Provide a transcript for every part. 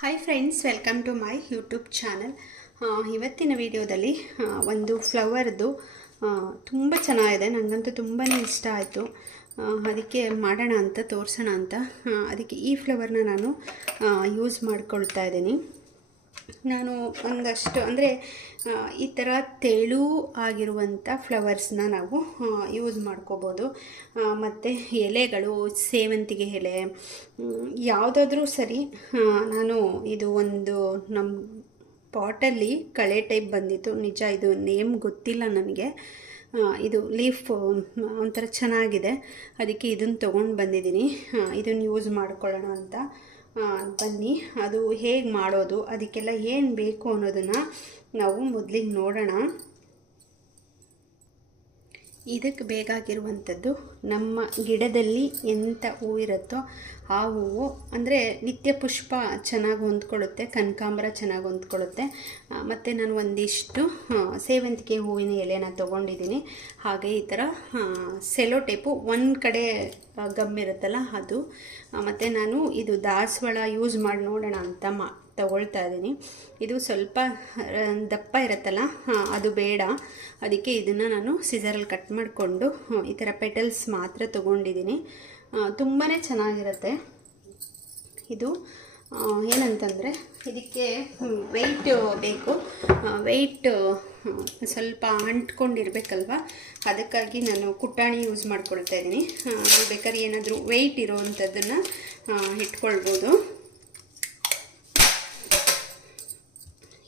Hi friends, welcome to my YouTube channel. ಇವತ್ತಿನ ವಿಡಿಯೋದಲ್ಲಿ ಒಂದು ಫ್ಲವರ್ದು ತುಂಬ ಚೆನ್ನಾಗಿದೆ. ನನಗಂತೂ ತುಂಬಾ ಇಷ್ಟ ಆಯಿತು. ಅದಕ್ಕೆ ಮಾಡೋಣ ಅಂತ ತೋರಿಸೋಣ ಅಂತ ಅದಕ್ಕೆ ಈ ಫ್ಲವರ್ನ ನಾನು ಯೂಸ್ ಮಾಡ್ಕೊಳ್ತಾ ಇದ್ದೀನಿ. ನಾನು ಒಂದಷ್ಟು ಅಂದರೆ ಈ ಥರ ತೆಳು ಆಗಿರುವಂಥ ಫ್ಲವರ್ಸ್ನ ನಾವು ಯೂಸ್ ಮಾಡ್ಕೋಬೋದು. ಮತ್ತು ಎಲೆಗಳು, ಸೇವಂತಿಗೆ ಎಲೆ ಯಾವುದಾದ್ರೂ ಸರಿ. ನಾನು ಇದು ಒಂದು ನಮ್ಮ ಪಾಟಲ್ಲಿ ಕಳೆ ಟೈಪ್ ಬಂದಿತ್ತು. ನಿಜ ಇದು ನೇಮ್ ಗೊತ್ತಿಲ್ಲ ನನಗೆ. ಇದು ಲೀಫ್ ಒಂಥರ ಚೆನ್ನಾಗಿದೆ, ಅದಕ್ಕೆ ಇದನ್ನು ತೊಗೊಂಡು ಬಂದಿದ್ದೀನಿ. ಇದನ್ನು ಯೂಸ್ ಮಾಡ್ಕೊಳ್ಳೋಣ ಅಂತ. ಬನ್ನಿ, ಅದು ಹೇಗೆ ಮಾಡೋದು, ಅದಕ್ಕೆಲ್ಲ ಏನು ಬೇಕು ಅನ್ನೋದನ್ನು ನಾವು ಮೊದಲಿಗೆ ನೋಡೋಣ. ಇದಕ್ಕೆ ಬೇಕಾಗಿರುವಂಥದ್ದು, ನಮ್ಮ ಗಿಡದಲ್ಲಿ ಎಂಥ ಹೂವು ಇರುತ್ತೋ ಆ ಹೂವು, ಅಂದರೆ ನಿತ್ಯ ಪುಷ್ಪ ಚೆನ್ನಾಗಿ ಹೊಂದ್ಕೊಳ್ಳುತ್ತೆ, ಕನಕಾಂಬರ ಚೆನ್ನಾಗಿ ಹೊಂದ್ಕೊಳ್ಳುತ್ತೆ. ಮತ್ತು ನಾನು ಒಂದಿಷ್ಟು ಸೇವಂತಿಗೆ ಹೂವಿನ ಎಲೆನ ತೊಗೊಂಡಿದ್ದೀನಿ. ಹಾಗೆ ಈ ಥರ ಸೆಲೋ ಟೇಪು ಒಂದು ಕಡೆ ಗಮ್ ಇರುತ್ತಲ್ಲ ಅದು. ಮತ್ತು ನಾನು ಇದು ದಾಸವಾಳ ಯೂಸ್ ಮಾಡಿ ನೋಡೋಣ ಅಂತ ತಗೊಳ್ತಾ ಇದ್ದೀನಿ. ಇದು ಸ್ವಲ್ಪ ದಪ್ಪ ಇರುತ್ತಲ್ಲ, ಅದು ಬೇಡ. ಅದಕ್ಕೆ ಇದನ್ನು ನಾನು ಸಿಸರಲ್ಲಿ ಕಟ್ ಮಾಡಿಕೊಂಡು ಈ ಥರ ಪೆಟಲ್ಸ್ ಮಾತ್ರ ತೊಗೊಂಡಿದ್ದೀನಿ. ತುಂಬಾ ಚೆನ್ನಾಗಿರುತ್ತೆ ಇದು. ಏನಂತಂದರೆ ಇದಕ್ಕೆ ವೆಯ್ಟ್ ಬೇಕು. ವೆಯ್ಟ್ ಸ್ವಲ್ಪ ಅಂಟ್ಕೊಂಡಿರ್ಬೇಕಲ್ವ, ಅದಕ್ಕಾಗಿ ನಾನು ಕುಟ್ಟಾಣಿ ಯೂಸ್ ಮಾಡ್ಕೊಳ್ತಾ ಇದ್ದೀನಿ. ಬೇಕಾದ್ರೆ ಏನಾದರೂ ವೆಯ್ಟ್ ಇರೋವಂಥದ್ದನ್ನು ಇಟ್ಕೊಳ್ಬೋದು.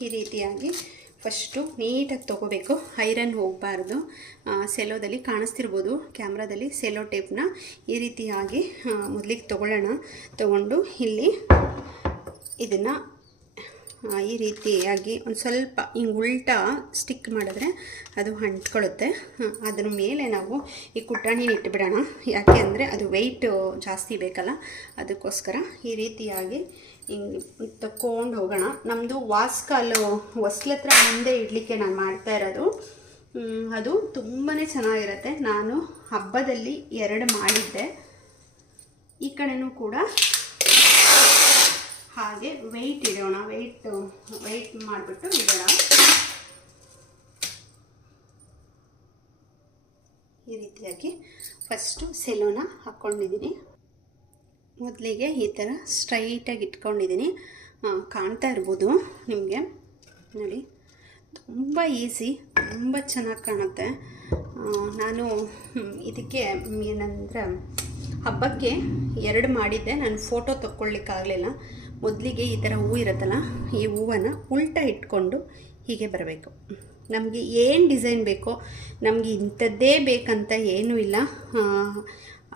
ಈ ರೀತಿಯಾಗಿ ಫಸ್ಟು ನೀಟಾಗಿ ತೊಗೋಬೇಕು, ಐರನ್ ಹೋಗಬಾರ್ದು. ಸೆಲೋದಲ್ಲಿ ಕಾಣಿಸ್ತಿರ್ಬೋದು ಕ್ಯಾಮ್ರಾದಲ್ಲಿ, ಸೆಲೋ ಟೇಪ್ನ ಈ ರೀತಿಯಾಗಿ ಮೊದಲಿಗೆ ತೊಗೊಂಡು ಇಲ್ಲಿ ಇದನ್ನು ಈ ರೀತಿಯಾಗಿ ಒಂದು ಸ್ವಲ್ಪ ಹಿಂಗೆ ಉಲ್ಟಾ ಸ್ಟಿಕ್ ಮಾಡಿದ್ರೆ ಅದು ಅಂಟ್ಕೊಳ್ಳುತ್ತೆ. ಅದ್ರ ಮೇಲೆ ನಾವು ಈ ಕುಟ್ಟಾಣಿನ ಇಟ್ಬಿಡೋಣ. ಯಾಕೆ ಅಂದರೆ ಅದು ವೆಯ್ಟ್ ಜಾಸ್ತಿ ಬೇಕಲ್ಲ, ಅದಕ್ಕೋಸ್ಕರ ಈ ರೀತಿಯಾಗಿ ಹಿಂಗೆ ತಕ್ಕೊಂಡು ಹೋಗೋಣ. ನಮ್ಮದು ವಾಸ್ಕಾಲು ಹೊಸ್ಲತ್ರ ಮುಂದೆ ಇಡಲಿಕ್ಕೆ ನಾನು ಮಾಡ್ತಾ ಇರೋದು. ಅದು ತುಂಬಾ ಚೆನ್ನಾಗಿರುತ್ತೆ. ನಾನು ಹಬ್ಬದಲ್ಲಿ 2 ಮಾಡಿದ್ದೆ. ಈ ಕಡೆನೂ ಕೂಡ ಹಾಗೆ ವೆಯ್ಟ್ ಇಡೋಣ. ವೆಯ್ಟ್ ಮಾಡಿಬಿಟ್ಟು ಇಡೋಣ. ಈ ರೀತಿಯಾಗಿ ಫಸ್ಟು ಸೆಲೋನ ಹಾಕ್ಕೊಂಡಿದ್ದೀನಿ. ಮೊದಲಿಗೆ ಈ ಥರ ಸ್ಟ್ರೈಟಾಗಿ ಇಟ್ಕೊಂಡಿದ್ದೀನಿ. ಕಾಣ್ತಾ ಇರ್ಬೋದು ನಿಮಗೆ, ನೋಡಿ, ತುಂಬ ಈಸಿ, ತುಂಬ ಚೆನ್ನಾಗಿ ಕಾಣುತ್ತೆ. ನಾನು ಇದಕ್ಕೆ ಏನಂದ್ರೆ ಹಬ್ಬಕ್ಕೆ 2 ಮಾಡಿದ್ದೆ. ನಾನು ಫೋಟೋ ತಗೊಳ್ಳಿಕ್ಕಾಗಲಿಲ್ಲ. ಮೊದಲಿಗೆ ಈ ಥರ ಹೂವು ಇರುತ್ತಲ್ಲ, ಈ ಹೂವನ್ನು ಉಲ್ಟಾ ಇಟ್ಕೊಂಡು ಹೀಗೆ ಬರಬೇಕು. ನಮಗೆ ಏನು ಡಿಸೈನ್ ಬೇಕೋ, ನಮಗೆ ಇಂಥದ್ದೇ ಬೇಕಂತ ಏನೂ ಇಲ್ಲ.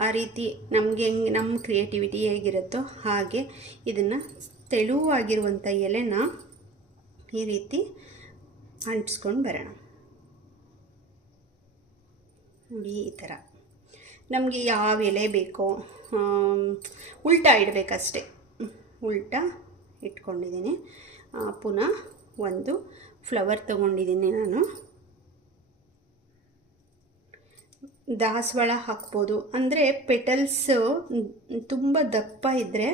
ಆ ರೀತಿ ನಮಗೆ ನಮ್ಮ ಕ್ರಿಯೇಟಿವಿಟಿ ಹೇಗಿರುತ್ತೋ ಹಾಗೆ ಇದನ್ನು ತೆಳುವಾಗಿರುವಂಥ ಎಲೆನ ಈ ರೀತಿ ಅಂಟಿಸ್ಕೊಂಡು ಬರೋಣ. ನೋಡಿ, ಈ ಥರ ನಮಗೆ ಯಾವ ಎಲೆ ಬೇಕೋ ಉಲ್ಟಾ ಇಡಬೇಕಷ್ಟೆ. ಉಲ್ಟಾ ಇಟ್ಕೊಂಡಿದ್ದೀನಿ. ಪುನಃ ಒಂದು ಫ್ಲವರ್ ತೊಗೊಂಡಿದ್ದೀನಿ ನಾನು. ದಾಸವಾಳ ಹಾಕ್ಬೋದು, ಅಂದರೆ ಪೆಟಲ್ಸು ತುಂಬ ದಪ್ಪ ಇದ್ದರೆ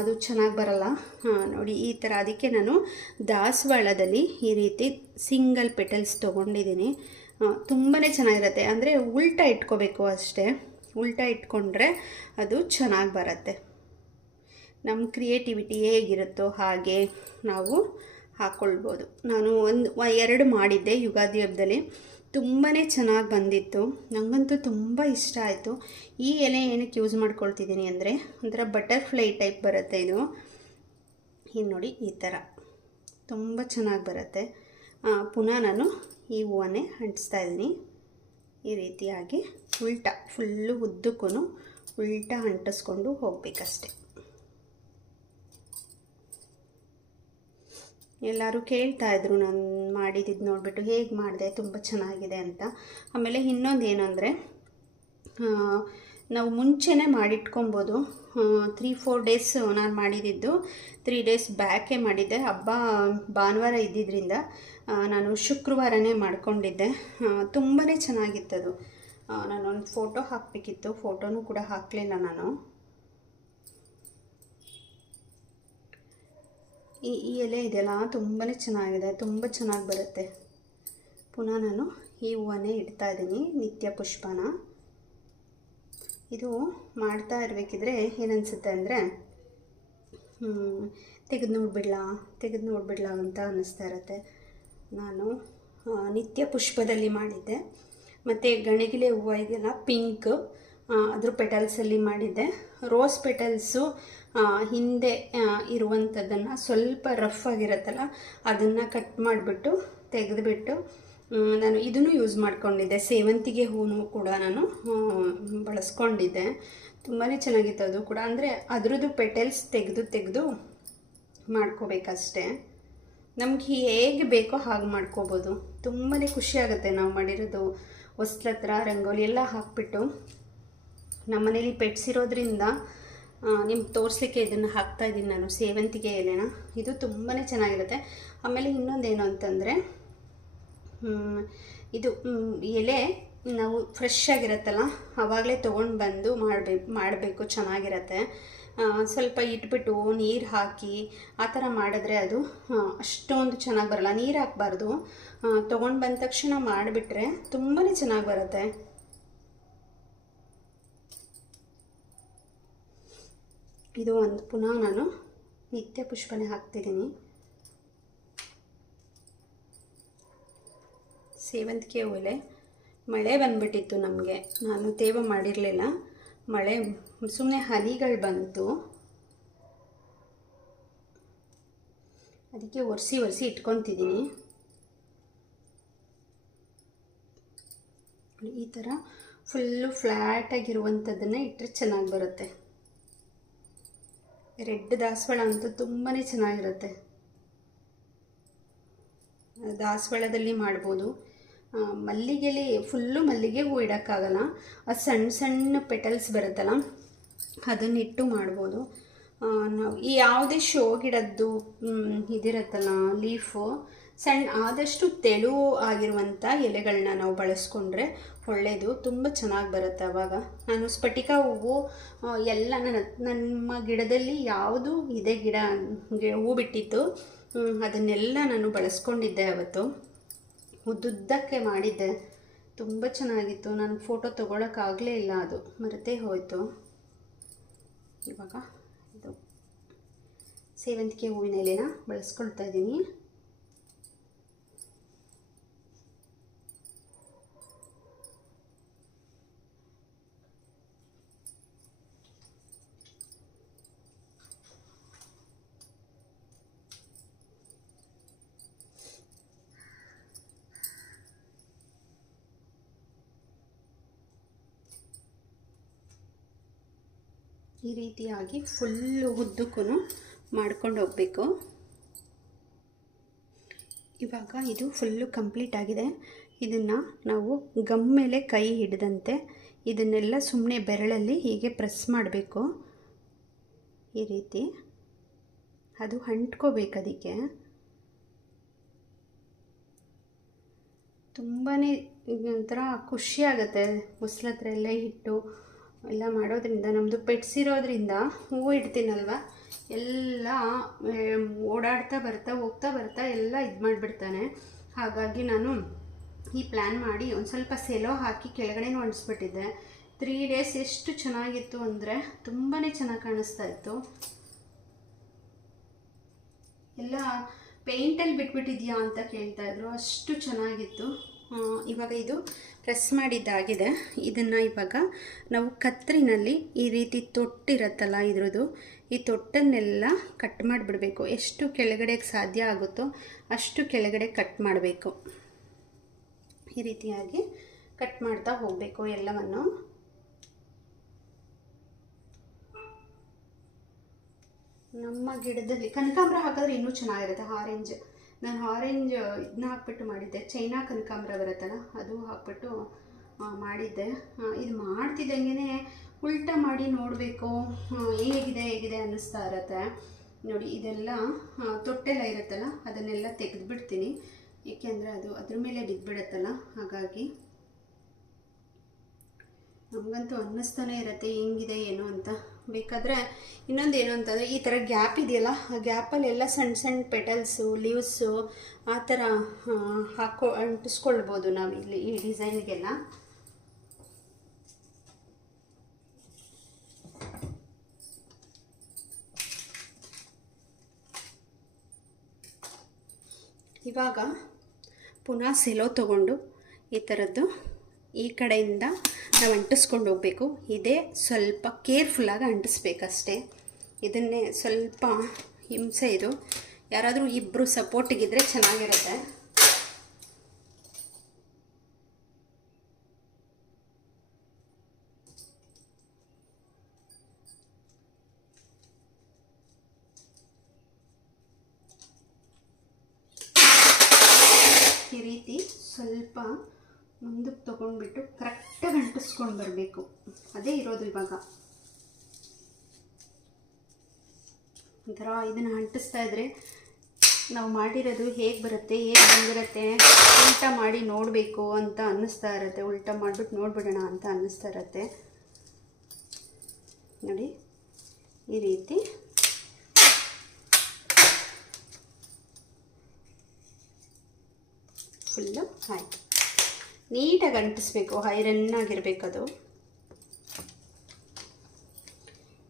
ಅದು ಚೆನ್ನಾಗಿ ಬರಲ್ಲ. ನೋಡಿ, ಈ ಥರ. ಅದಕ್ಕೆ ನಾನು ದಾಸವಾಳದಲ್ಲಿ ಈ ರೀತಿ ಸಿಂಗಲ್ ಪೆಟಲ್ಸ್ ತೊಗೊಂಡಿದ್ದೀನಿ. ತುಂಬಾ ಚೆನ್ನಾಗಿರುತ್ತೆ. ಅಂದರೆ ಉಲ್ಟಾ ಇಟ್ಕೋಬೇಕು ಅಷ್ಟೇ. ಉಲ್ಟಾ ಇಟ್ಕೊಂಡ್ರೆ ಅದು ಚೆನ್ನಾಗಿ ಬರುತ್ತೆ. ನಮ್ಮ ಕ್ರಿಯೇಟಿವಿಟಿ ಹೇಗಿರುತ್ತೋ ಹಾಗೆ ನಾವು ಹಾಕ್ಕೊಳ್ಬೋದು. ನಾನು 2 ಮಾಡಿದ್ದೆ ಯುಗಾದಿ ಹಬ್ಬದಲ್ಲಿ. ತುಂಬಾ ಚೆನ್ನಾಗಿ ಬಂದಿತ್ತು. ನನಗಂತೂ ತುಂಬ ಇಷ್ಟ ಆಯಿತು. ಈ ಎಲೆ ಏನಕ್ಕೆ ಯೂಸ್ ಮಾಡ್ಕೊಳ್ತಿದ್ದೀನಿ ಅಂದರೆ ಒಂಥರ ಬಟರ್ಫ್ಲೈ ಟೈಪ್ ಬರುತ್ತೆ ಇದು. ಇದು ನೋಡಿ, ಈ ಥರ ತುಂಬ ಚೆನ್ನಾಗಿ ಬರುತ್ತೆ. ಪುನಃ ನಾನು ಈ ಹೂವನ್ನೇ ಅಂಟಿಸ್ತಾ ಇದ್ದೀನಿ. ಈ ರೀತಿಯಾಗಿ ಉಲ್ಟಾ ಫುಲ್ಲು ಉದ್ದಕ್ಕೂ ಉಲ್ಟಾ ಅಂಟಿಸ್ಕೊಂಡು ಹೋಗಬೇಕಷ್ಟೆ. ಎಲ್ಲರೂ ಕೇಳ್ತಾಯಿದ್ರು ನಾನು ಮಾಡಿದ್ದು ನೋಡಿಬಿಟ್ಟು, ಹೇಗೆ ಮಾಡಿದೆ, ತುಂಬ ಚೆನ್ನಾಗಿದೆ ಅಂತ. ಆಮೇಲೆ ಇನ್ನೊಂದು ಏನು ಅಂದರೆ, ನಾವು ಮುಂಚೆನೇ ಮಾಡಿಟ್ಕೊಬೋದು. 3-4 ಡೇಸ್ ನಾನು ಮಾಡಿದ್ದು. 3 ಡೇಸ್ ಬ್ಯಾಕೇ ಮಾಡಿದ್ದೆ. ಹಬ್ಬ ಭಾನುವಾರ ಇದ್ದಿದ್ದರಿಂದ ನಾನು ಶುಕ್ರವಾರನೇ ಮಾಡ್ಕೊಂಡಿದ್ದೆ. ತುಂಬಾ ಚೆನ್ನಾಗಿತ್ತದು. ನಾನೊಂದು ಫೋಟೋ ಹಾಕಬೇಕಿತ್ತು, ಫೋಟೋನೂ ಕೂಡ ಹಾಕಲಿಲ್ಲ ನಾನು. ಈ ಎಲೆ ಇದೆಯಲ್ಲ ತುಂಬಾ ಚೆನ್ನಾಗಿದೆ, ತುಂಬ ಚೆನ್ನಾಗಿ ಬರುತ್ತೆ. ಪುನಃ ನಾನು ಈ ಹೂವನ್ನೇ ಇಡ್ತಾ ಇದ್ದೀನಿ, ನಿತ್ಯ ಪುಷ್ಪನ. ಇದು ಮಾಡ್ತಾ ಇರಬೇಕಿದ್ರೆ ಏನನ್ಸುತ್ತೆ ಅಂದರೆ ತೆಗೆದು ನೋಡ್ಬಿಡ್ಲಾ ಅಂತ ಅನ್ನಿಸ್ತಾ ಇರುತ್ತೆ. ನಾನು ನಿತ್ಯ ಪುಷ್ಪದಲ್ಲಿ ಮಾಡಿದ್ದೆ, ಮತ್ತು ಗಣಗಿಲೆ ಹೂವು ಇದೆಯಲ್ಲ ಪಿಂಕ್, ಅದ್ರ ಪೆಟಲ್ಸಲ್ಲಿ ಮಾಡಿದ್ದೆ. ರೋಸ್ ಪೆಟಲ್ಸು ಹಿಂದೆ ಇರುವಂಥದ್ದನ್ನು ಸ್ವಲ್ಪ ರಫ್ ಆಗಿರುತ್ತಲ್ಲ ಅದನ್ನು ಕಟ್ ಮಾಡಿಬಿಟ್ಟು ತೆಗೆದುಬಿಟ್ಟು ನಾನು ಇದನ್ನು ಯೂಸ್ ಮಾಡ್ಕೊಂಡಿದ್ದೆ. ಸೇವಂತಿಗೆ ಹೂವು ಕೂಡ ನಾನು ಬಳಸ್ಕೊಂಡಿದ್ದೆ. ತುಂಬಾ ಚೆನ್ನಾಗಿತ್ತು ಅದು ಕೂಡ. ಅಂದರೆ ಅದರದ್ದು ಪೆಟಲ್ಸ್ ತೆಗೆದು ಮಾಡ್ಕೋಬೇಕಷ್ಟೆ. ನಮ್ಗೆ ಹೇಗೆ ಬೇಕೋ ಹಾಗೆ ಮಾಡ್ಕೋಬೋದು. ತುಂಬಾ ಖುಷಿಯಾಗುತ್ತೆ ನಾವು ಮಾಡಿರೋದು. ಹೊಸ್ಲ ಹತ್ರ ರಂಗೋಲಿ ಎಲ್ಲ ಹಾಕ್ಬಿಟ್ಟು ನಮ್ಮನೇಲಿ ಪೆಟ್ಸಿರೋದ್ರಿಂದ ನಿಮ್ಗೆ ತೋರಿಸ್ಲಿಕ್ಕೆ ಇದನ್ನು ಹಾಕ್ತಾಯಿದ್ದೀನಿ ನಾನು, ಸೇವಂತಿಗೆ ಎಲೆನ. ಇದು ತುಂಬಾ ಚೆನ್ನಾಗಿರುತ್ತೆ. ಆಮೇಲೆ ಇನ್ನೊಂದೇನು ಅಂತಂದರೆ ಇದು ಎಲೆ ನಾವು ಫ್ರೆಶ್ ಆಗಿರುತ್ತಲ್ಲ ಆವಾಗಲೇ ತೊಗೊಂಡು ಬಂದು ಮಾಡಬೇಕು, ಚೆನ್ನಾಗಿರುತ್ತೆ. ಸ್ವಲ್ಪ ಇಟ್ಬಿಟ್ಟು ನೀರು ಹಾಕಿ ಆ ಥರ ಮಾಡಿದ್ರೆ ಅದು ಅಷ್ಟೊಂದು ಚೆನ್ನಾಗಿ ಬರಲ್ಲ. ನೀರು ಹಾಕಬಾರ್ದು, ತೊಗೊಂಡು ಬಂದ ತಕ್ಷಣ ಮಾಡಿಬಿಟ್ರೆ ತುಂಬಾ ಚೆನ್ನಾಗಿ ಬರುತ್ತೆ. ಇದು ಒಂದು ಪುನಃ ನಾನು ನಿತ್ಯ ಪುಷ್ಪನೇ ಹಾಕ್ತಿದ್ದೀನಿ. ಸೇವಂತಿಗೆ ಹೂವೆ ಮಳೆ ಬಂದುಬಿಟ್ಟಿತ್ತು ನಮಗೆ, ನಾನು ತೇವ ಮಾಡಿರಲಿಲ್ಲ. ಮಳೆ ಸುಮ್ಮನೆ ಹನಿಗಳು ಬಂತು, ಅದಕ್ಕೆ ಒರೆಸಿ ಇಟ್ಕೊತಿದ್ದೀನಿ. ಈ ಥರ ಫುಲ್ಲು ಫ್ಲ್ಯಾಟಾಗಿರುವಂಥದ್ದನ್ನು ಇಟ್ಟರೆ ಚೆನ್ನಾಗಿ ಬರುತ್ತೆ. ರೆಡ್ ದಾಸವಾಳ ಅಂತೂ ತುಂಬಾ ಚೆನ್ನಾಗಿರುತ್ತೆ. ದಾಸವಾಳದಲ್ಲಿ ಮಾಡ್ಬೋದು. ಮಲ್ಲಿಗೆಲಿ ಫುಲ್ಲು ಮಲ್ಲಿಗೆ ಹೂ ಇಡೋಕ್ಕಾಗಲ್ಲ, ಅದು ಸಣ್ಣ ಪೆಟಲ್ಸ್ ಬರುತ್ತಲ್ಲ ಅದನ್ನಿಟ್ಟು ಮಾಡ್ಬೋದು. ನಾವು ಈ ಯಾವುದೇ ಶೋ ಗಿಡದ್ದು ಇದಿರುತ್ತಲ್ಲ ಲೀಫು ಆದಷ್ಟು ತೆಳು ಆಗಿರುವಂಥ ಎಲೆಗಳನ್ನ ನಾವು ಬಳಸ್ಕೊಂಡ್ರೆ ಒಳ್ಳೆಯದು, ತುಂಬ ಚೆನ್ನಾಗಿ ಬರುತ್ತೆ. ಆವಾಗ ನಾನು ಸ್ಫಟಿಕ ಹೂವು ಎಲ್ಲ ನಮ್ಮ ಗಿಡದಲ್ಲಿ ಯಾವುದು ಇದೆ ಹೂ ಬಿಟ್ಟಿತ್ತು ಅದನ್ನೆಲ್ಲ ನಾನು ಬಳಸ್ಕೊಂಡಿದ್ದೆ. ಅವತ್ತು ಉದ್ದುದ್ದಕ್ಕೆ ಮಾಡಿದ್ದೆ, ತುಂಬ ಚೆನ್ನಾಗಿತ್ತು. ನಾನು ಫೋಟೋ ತೊಗೊಳಕ್ಕಾಗಲೇ ಇಲ್ಲ, ಅದು ಮರೆತೇ ಹೋಯಿತು. ಇವಾಗ ಇದು ಸೇವಂತಿಗೆ ಹೂವಿನ ಎಲೆನ ಬಳಸ್ಕೊಳ್ತಾ ಇದ್ದೀನಿ. ಈ ರೀತಿಯಾಗಿ ಫುಲ್ಲು ಉದ್ದಕ್ಕೂ ಮಾಡ್ಕೊಂಡು ಹೋಗಬೇಕು. ಇವಾಗ ಇದು ಫುಲ್ಲು ಕಂಪ್ಲೀಟ್ ಆಗಿದೆ. ಇದನ್ನು ನಾವು ಗಮ್ ಮೇಲೆ ಕೈ ಹಿಡಿದಂತೆ ಇದನ್ನೆಲ್ಲ ಸುಮ್ಮನೆ ಬೆರಳಲ್ಲಿ ಹೀಗೆ ಪ್ರೆಸ್ ಮಾಡಬೇಕು. ಈ ರೀತಿ ಅದು ಅಂಟ್ಕೋಬೇಕು. ಅದಕ್ಕೆ ತುಂಬಾ ಒಂಥರ ಖುಷಿಯಾಗುತ್ತೆ. ಹೊಸ್ಲತ್ರ ಎಲ್ಲ ಇಟ್ಟು ಎಲ್ಲ ಮಾಡೋದ್ರಿಂದ, ನಮ್ಮದು ಪೆಟ್ಸಿರೋದ್ರಿಂದ ಹೂವು ಇಡ್ತೀನಲ್ವ ಎಲ್ಲ ಹೋಗ್ತಾ ಬರ್ತಾ ಎಲ್ಲ ಇದು ಮಾಡಿಬಿಡ್ತಾನೆ. ಹಾಗಾಗಿ ನಾನು ಈ ಪ್ಲ್ಯಾನ್ ಮಾಡಿ ಒಂದು ಸ್ವಲ್ಪ ಸೆಲೋ ಹಾಕಿ ಕೆಳಗಡೆನೂ ಅಂಟಿಸ್ಬಿಟ್ಟಿದ್ದೆ. 3 days ಎಷ್ಟು ಚೆನ್ನಾಗಿತ್ತು ಅಂದರೆ ತುಂಬಾ ಚೆನ್ನಾಗಿ ಕಾಣಿಸ್ತಾ ಇತ್ತು. ಎಲ್ಲ ಪೇಂಟಲ್ಲಿ ಬಿಟ್ಬಿಟ್ಟಿದ್ಯಾ ಅಂತ ಕೇಳ್ತಾಯಿದ್ರು, ಅಷ್ಟು ಚೆನ್ನಾಗಿತ್ತು. ಇವಾಗ ಇದು ಪ್ರೆಸ್ ಮಾಡಿದ್ದಾಗಿದೆ. ಇದನ್ನು ಇವಾಗ ನಾವು ಕತ್ತರಿನಲ್ಲಿ ಈ ರೀತಿ ತೊಟ್ಟಿರುತ್ತಲ್ಲ ಇದ್ರದ್ದು, ಈ ತೊಟ್ಟನ್ನೆಲ್ಲ ಕಟ್ ಮಾಡಿಬಿಡಬೇಕು. ಎಷ್ಟು ಕೆಳಗಡೆಗೆ ಸಾಧ್ಯ ಆಗುತ್ತೋ ಅಷ್ಟು ಕೆಳಗಡೆ ಕಟ್ ಮಾಡಬೇಕು. ಈ ರೀತಿಯಾಗಿ ಕಟ್ ಮಾಡ್ತಾ ಹೋಗಬೇಕು ಎಲ್ಲವನ್ನು. ನಮ್ಮ ಗಿಡದಲ್ಲಿ ಕನಕಾಂಬರ ಹಾಕಿದ್ರೆ ಇನ್ನೂ ಚೆನ್ನಾಗಿರುತ್ತೆ. ಆರೆಂಜ್, ನಾನು ಆರೆಂಜ್ ಇದನ್ನ ಹಾಕ್ಬಿಟ್ಟು ಮಾಡಿದ್ದೆ, ಚೈನಾ ಕನಕಾಂಬರ ಬರುತ್ತಲ್ಲ ಅದು ಹಾಕ್ಬಿಟ್ಟು ಮಾಡಿದ್ದೆ. ಇದು ಮಾಡ್ತಿದ್ದಂಗೆ ಉಲ್ಟಾ ಮಾಡಿ ನೋಡಬೇಕು ಹೇಗಿದೆ ಅನ್ನಿಸ್ತಾ ಇರತ್ತೆ ನೋಡಿ. ಇದೆಲ್ಲ ತೊಟ್ಟೆಲ್ಲ ಇರುತ್ತಲ್ಲ ಅದನ್ನೆಲ್ಲ ತೆಗೆದುಬಿಡ್ತೀನಿ, ಏಕೆಂದರೆ ಅದು ಅದ್ರ ಮೇಲೆ ಬಿದ್ದುಬಿಡುತ್ತಲ್ಲ. ಹಾಗಾಗಿ ನಮಗಂತೂ ಅನ್ನಿಸ್ತಾನೆ ಇರುತ್ತೆ ಹೆಂಗಿದೆ ಏನು ಅಂತ. ಬೇಕಾದರೆ ಇನ್ನೊಂದು ಏನು ಅಂತಂದರೆ ಈ ಥರ ಗ್ಯಾಪ್ ಇದೆಯಲ್ಲ, ಆ ಗ್ಯಾಪಲ್ಲೆಲ್ಲ ಸಣ್ಣ ಸಣ್ಣ ಪೆಟಲ್ಸು, ಲೀವ್ಸು ಆ ಥರ ಅಂಟಿಸ್ಕೊಳ್ಬೋದು ನಾವು ಇಲ್ಲಿ ಈ ಡಿಸೈನ್ಗೆಲ್ಲ. ಇವಾಗ ಪುನಃ ಸೆಲೋ ತೊಗೊಂಡು ಈ ಥರದ್ದು ಈ ಕಡೆಯಿಂದ ನಾವು ಅಂಟಿಸ್ಕೊಂಡು ಹೋಗಬೇಕು. ಇದೇ ಸ್ವಲ್ಪ ಕೇರ್ಫುಲ್ಲಾಗಿ ಅಂಟಿಸ್ಬೇಕಷ್ಟೇ. ಇದನ್ನೇ ಸ್ವಲ್ಪ ಹಿಂಸೆ ಇದು. ಯಾರಾದರೂ ಇಬ್ಬರು ಸಪೋರ್ಟಿಗಿದ್ರೆ ಚೆನ್ನಾಗಿರುತ್ತೆ. ಈ ರೀತಿ ಸ್ವಲ್ಪ ಮುಂದಕ್ಕೆ ತೊಗೊಂಡ್ಬಿಟ್ಟು ಕರೆಕ್ಟಾಗಿ ಅಂಟಿಸ್ಕೊಂಡು ಬರಬೇಕು. ಅದೇ ಇರೋದು ಇವಾಗ. ಒಂಥರ ಇದನ್ನು ಅಂಟಿಸ್ತಾ ಇದ್ದರೆ ನಾವು ಮಾಡಿರೋದು ಹೇಗೆ ಬರುತ್ತೆ, ಹೇಗೆ ಬಂದಿರುತ್ತೆ, ಉಲ್ಟಾ ಮಾಡಿ ನೋಡಬೇಕು ಅಂತ ಅನ್ನಿಸ್ತಾ ಇರುತ್ತೆ. ಉಲ್ಟಾ ಮಾಡಿಬಿಟ್ಟು ನೋಡಿಬಿಡೋಣ ಅಂತ ಅನ್ನಿಸ್ತಾ ಇರುತ್ತೆ. ನೋಡಿ ಈ ರೀತಿ ಫುಲ್ಲು ಆಯಿತು. ನೀಟಾಗಿ ಅಂಟಿಸ್ಬೇಕು, ಐರನ್ ಆಗಿರಬೇಕದು.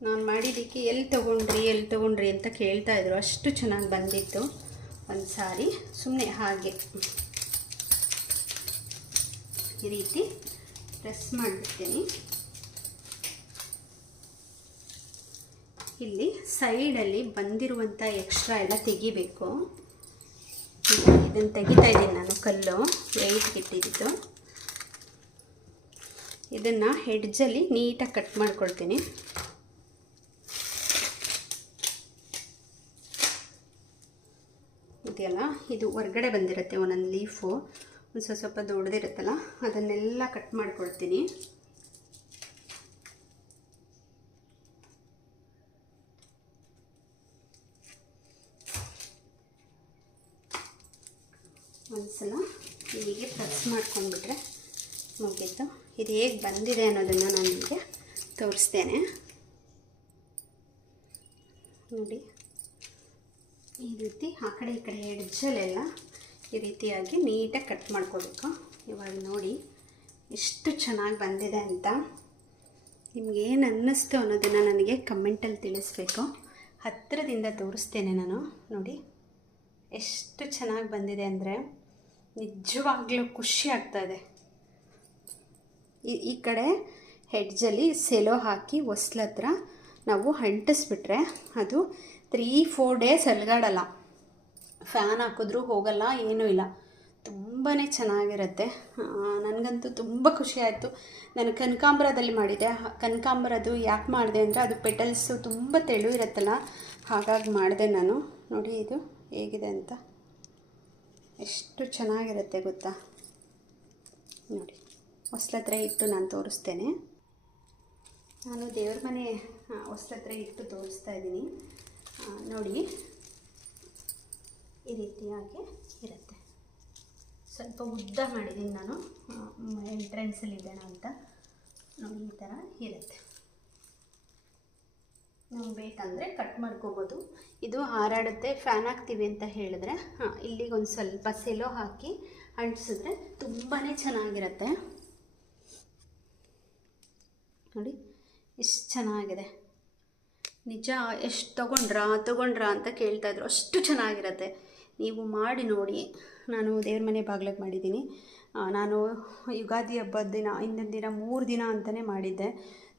ನಾನು ಮಾಡಿದ್ದಕ್ಕೆ ಎಲ್ಲಿ ತೊಗೊಂಡ್ರಿ ಅಂತ ಕೇಳ್ತಾಯಿದ್ರು. ಅಷ್ಟು ಚೆನ್ನಾಗಿ ಬಂದಿತ್ತು ಒಂದು ಸಾರಿ. ಸುಮ್ಮನೆ ಹಾಗೆ ಈ ರೀತಿ ಪ್ರೆಸ್ ಮಾಡಿಬಿಡ್ತೀನಿ. ಇಲ್ಲಿ ಸೈಡಲ್ಲಿ ಬಂದಿರುವಂಥ ಎಕ್ಸ್ಟ್ರಾ ಎಲ್ಲ ತೆಗಿಬೇಕು. ಇದನ್ನು ತೆಗಿತಾ ಇದ್ದೀನಿ ನಾನು, ಕಲ್ಲು 8 ಇಟ್ಟಿದ್ದು. ಇದನ್ನು ಹೆಡ್ಜಲ್ಲಿ ನೀಟಾಗಿ ಕಟ್ ಮಾಡ್ಕೊಳ್ತೀನಿ. ಇದೆಯಲ್ಲ, ಇದು ಹೊರಗಡೆ ಬಂದಿರುತ್ತೆ ಒಂದೊಂದು ಲೀಫು, ಒಂದು ಸ್ವಲ್ಪ ದೊಡ್ಡದಿರುತ್ತಲ್ಲ, ಅದನ್ನೆಲ್ಲ ಕಟ್ ಮಾಡ್ಕೊಳ್ತೀನಿ. ಒಂದ್ಸಲ ಹೀಗೆ ಪ್ರೆಸ್ ಮಾಡ್ಕೊಂಡ್ಬಿಟ್ರೆ ಮುಗೀತು. ಇದು ಹೇಗೆ ಬಂದಿದೆ ಅನ್ನೋದನ್ನು ನಾನು ನಿಮಗೆ ತೋರಿಸ್ತೇನೆ. ನೋಡಿ ಈ ರೀತಿ ಆ ಕಡೆ ಈ ಕಡೆ ಎಡ್ಜಲ್ಲೆಲ್ಲ ಈ ರೀತಿಯಾಗಿ ನೀಟಾಗಿ ಕಟ್ ಮಾಡ್ಕೋಬೇಕು. ಇವಾಗ ನೋಡಿ ಎಷ್ಟು ಚೆನ್ನಾಗಿ ಬಂದಿದೆ ಅಂತ. ನಿಮಗೇನು ಅನ್ನಿಸ್ತು ಅನ್ನೋದನ್ನು ನನಗೆ ಕಮೆಂಟಲ್ಲಿ ತಿಳಿಸ್ಬೇಕು. ಹತ್ತಿರದಿಂದ ತೋರಿಸ್ತೇನೆ ನಾನು. ನೋಡಿ ಎಷ್ಟು ಚೆನ್ನಾಗಿ ಬಂದಿದೆ ಅಂದರೆ ನಿಜವಾಗ್ಲೂ ಖುಷಿ ಆಗ್ತಾಯಿದೆ. ಈ ಕಡೆ ಹೆಡ್ಜಲ್ಲಿ ಸೆಲೋ ಹಾಕಿ ಹೊಸ್ಲ ಹತ್ರ ನಾವು ಅಂಟಿಸ್ಬಿಟ್ರೆ ಅದು 3-4 ಡೇಸ್ ಅಲ್ಗಾಡಲ್ಲ. ಫ್ಯಾನ್ ಹಾಕಿದ್ರೂ ಹೋಗಲ್ಲ, ಏನೂ ಇಲ್ಲ. ತುಂಬಾ ಚೆನ್ನಾಗಿರುತ್ತೆ. ನನಗಂತೂ ತುಂಬ ಖುಷಿ ಆಯಿತು. ನಾನು ಕನಕಾಂಬರದಲ್ಲಿ ಮಾಡಿದೆ. ಕನಕಾಂಬರದು ಯಾಕೆ ಮಾಡಿದೆ ಅಂದರೆ ಅದು ಪೆಟಲ್ಸು ತುಂಬ ತೆಳು ಇರುತ್ತಲ್ಲ, ಹಾಗಾಗಿ ಮಾಡಿದೆ ನಾನು. ನೋಡಿ ಇದು ಹೇಗಿದೆ ಅಂತ, ಎಷ್ಟು ಚೆನ್ನಾಗಿರುತ್ತೆ ಗೊತ್ತಾ. ನೋಡಿ ಹೊಸ್ಲ ಹತ್ರ ಇಟ್ಟು ನಾನು ತೋರಿಸ್ತೇನೆ. ನಾನು ದೇವ್ರ ಮನೆ ಹೊಸ್ಲ ಹತ್ರ ಇಟ್ಟು ತೋರಿಸ್ತಾ ಇದ್ದೀನಿ. ನೋಡಿ ಈ ರೀತಿಯಾಗಿ ಇರುತ್ತೆ. ಸ್ವಲ್ಪ ಉದ್ದ ಮಾಡಿದ್ದೀನಿ ನಾನು, ಎಂಟ್ರೆನ್ಸಲ್ಲಿ ಇಡೋಣ ಅಂತ. ನೋಡಿ ಈ ಥರ ಇರುತ್ತೆ. ನಾವು ಬೇಕಂದರೆ ಕಟ್ ಮಾಡ್ಕೋಬೋದು. ಇದು ಹಾರಾಡುತ್ತೆ, ಫ್ಯಾನ್ ಹಾಕ್ತೀವಿ ಅಂತ ಹೇಳಿದ್ರೆ ಇಲ್ಲಿಗೆ ಒಂದು ಸ್ವಲ್ಪ ಸೆಲೋ ಹಾಕಿ ಅಂಟಿಸಿದ್ರೆ ತುಂಬಾ ಚೆನ್ನಾಗಿರುತ್ತೆ. ನೋಡಿ ಎಷ್ಟು ಚೆನ್ನಾಗಿದೆ. ನಿಜ ಎಷ್ಟು ತೊಗೊಂಡ್ರಾ ಅಂತ ಕೇಳ್ತಾಯಿದ್ರು. ಅಷ್ಟು ಚೆನ್ನಾಗಿರುತ್ತೆ. ನೀವು ಮಾಡಿ ನೋಡಿ. ನಾನು ದೇವ್ರ ಮನೆ ಬಾಗ್ಲಿಗೆ ಮಾಡಿದ್ದೀನಿ. ನಾನು ಯುಗಾದಿ ಹಬ್ಬದ ದಿನ, ಹಿಂದಿನ ದಿನ 3 ದಿನ ಅಂತಲೇ ಮಾಡಿದ್ದೆ.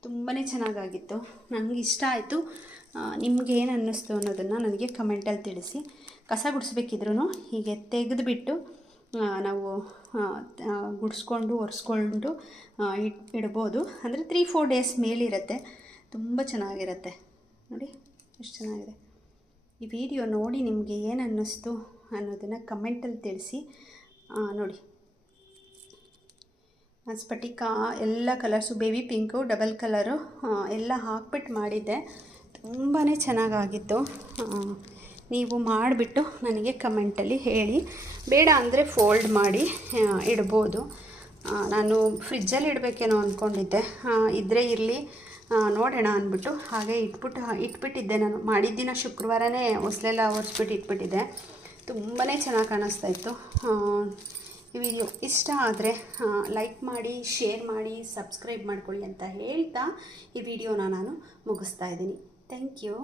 ತುಂಬಾ ಚೆನ್ನಾಗಾಗಿತ್ತು. ನನಗೆ ಇಷ್ಟ ಆಯಿತು. ನಿಮ್ಗೆ ಏನು ಅನ್ನಿಸ್ತು ಅನ್ನೋದನ್ನು ನನಗೆ ಕಮೆಂಟಲ್ಲಿ ತಿಳಿಸಿ. ಕಸ ಗುಡಿಸ್ಬೇಕಿದ್ರೂ ಹೀಗೆ ತೆಗೆದುಬಿಟ್ಟು ನಾವು ಗುಡಿಸ್ಕೊಂಡು ಒರೆಸ್ಕೊಂಡು ಇಡ್ಬೋದು. ಅಂದರೆ 3-4 ಡೇಸ್ ಮೇಲಿರುತ್ತೆ. ತುಂಬ ಚೆನ್ನಾಗಿರುತ್ತೆ. ನೋಡಿ ಎಷ್ಟು ಚೆನ್ನಾಗಿದೆ. ಈ ವಿಡಿಯೋ ನೋಡಿ ನಿಮಗೆ ಏನು ಅನ್ನಿಸ್ತು ಅನ್ನೋದನ್ನು ಕಮೆಂಟಲ್ಲಿ ತಿಳಿಸಿ. ನೋಡಿ ಸ್ಫಟಿಕ ಎಲ್ಲ colours, baby pink, double colour ಎಲ್ಲ ಹಾಕ್ಬಿಟ್ಟು ಮಾಡಿದ್ದೆ. ತುಂಬಾ ಚೆನ್ನಾಗಾಗಿತ್ತು. ನೀವು ಮಾಡಿಬಿಟ್ಟು ನನಗೆ ಕಮೆಂಟಲ್ಲಿ ಹೇಳಿ. ಬೇಡ ಅಂದರೆ ಫೋಲ್ಡ್ ಮಾಡಿ ಇಡ್ಬೋದು. ನಾನು ಫ್ರಿಜ್ಜಲ್ಲಿ ಇಡಬೇಕೇನೋ ಅಂದ್ಕೊಂಡಿದ್ದೆ. ಇದ್ದರೆ ಇರಲಿ, ನೋಡೋಣ ಅಂದ್ಬಿಟ್ಟು ಹಾಗೆ ಇಟ್ಬಿಟ್ಟಿದ್ದೆ. ನಾನು ಮಾಡಿದ ದಿನ ಶುಕ್ರವಾರನೇ ಹೊಸ್ಲೆಲ್ಲ ಒರೆಸ್ಬಿಟ್ಟು ಇಟ್ಬಿಟ್ಟಿದ್ದೆ. ತುಂಬಾ ಚೆನ್ನಾಗಿ ಕಾಣಿಸ್ತಾ ಇತ್ತು. ಈ ವಿಡಿಯೋ ಇಷ್ಟ ಆದರೆ ಲೈಕ್ ಮಾಡಿ, ಶೇರ್ ಮಾಡಿ, ಸಬ್ಸ್ಕ್ರೈಬ್ ಮಾಡ್ಕೊಳ್ಳಿ ಅಂತ ಹೇಳ್ತಾ ಈ ವಿಡಿಯೋನ ನಾನು ಮುಗಿಸ್ತಾ ಇದ್ದೀನಿ. Thank you.